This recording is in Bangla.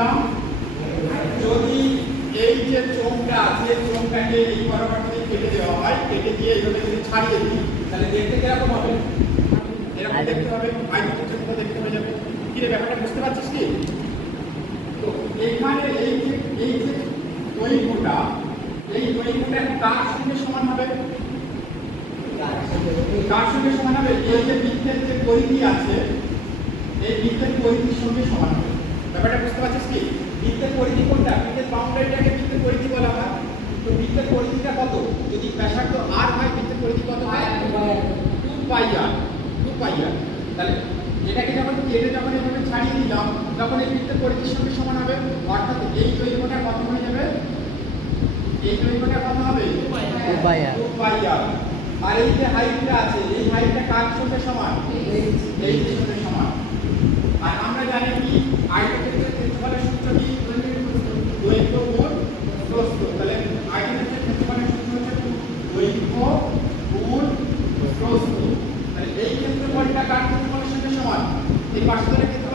বললাম যদি এই যে চোঙটা আছে চোঙটাকে এই বরাবর যদি কেটে দেওয়া হয়, কেটে দিয়ে এইভাবে যদি ছাড়িয়ে দিই তাহলে দেখতে কিরকম হবে? এরকম দেখতে হবে, আয়তক্ষেত্রের মতো দেখতে হয়ে যাবে। কি রে ব্যাপারটা বুঝতে পারছিস কি? তো এখানে এই যে দৈর্ঘ্যটা, এই দৈর্ঘ্যটা কার সঙ্গে সমান হবে? কার সঙ্গে সমান হবে? এই যে বৃত্তের যে পরিধি আছে এই বৃত্তের পরিধির সঙ্গে সমান হবে। ব্যাপারটা বুঝতে পারছিস কি? বৃত্তের পরিধি কোনটা? বৃত্তের বাউন্ডারিটাকে বৃত্তের পরিধি বলা হয়। তো বৃত্তের পরিধিটা কত? যদি ব্যাসার্ধ r হয় বৃত্তের পরিধি কত হয়? 2πr। তাহলে এটাকে যখন কেটে যখন এইভাবে ছাড়িয়ে দিলাম তখন এই বৃত্তের পরিধির সঙ্গে সমান হবে, অর্থাৎ এই দৈর্ঘ্যটা কত হয়ে যাবে? এই দৈর্ঘ্যটা কত হবে? 2πr। আর এই যে হাইটটা আছে এই হাইটটা কার সঙ্গে সমান? এই সঙ্গে সমান। আর আমরা জানি কি আয়তক্ষেত্রের ক্ষেত্রফলের সূত্র কি? দৈর্ঘ্য গুণ প্রস্থ। তাহলে আয়তক্ষেত্রের ক্ষেত্রফলের সূত্র হচ্ছে দৈর্ঘ্য গুণ প্রস্থ। তাহলে এই ক্ষেত্রফলটা কার ক্ষেত্রফলের সঙ্গে সমান? এই পার্শ্বরের ক্ষেত্রফল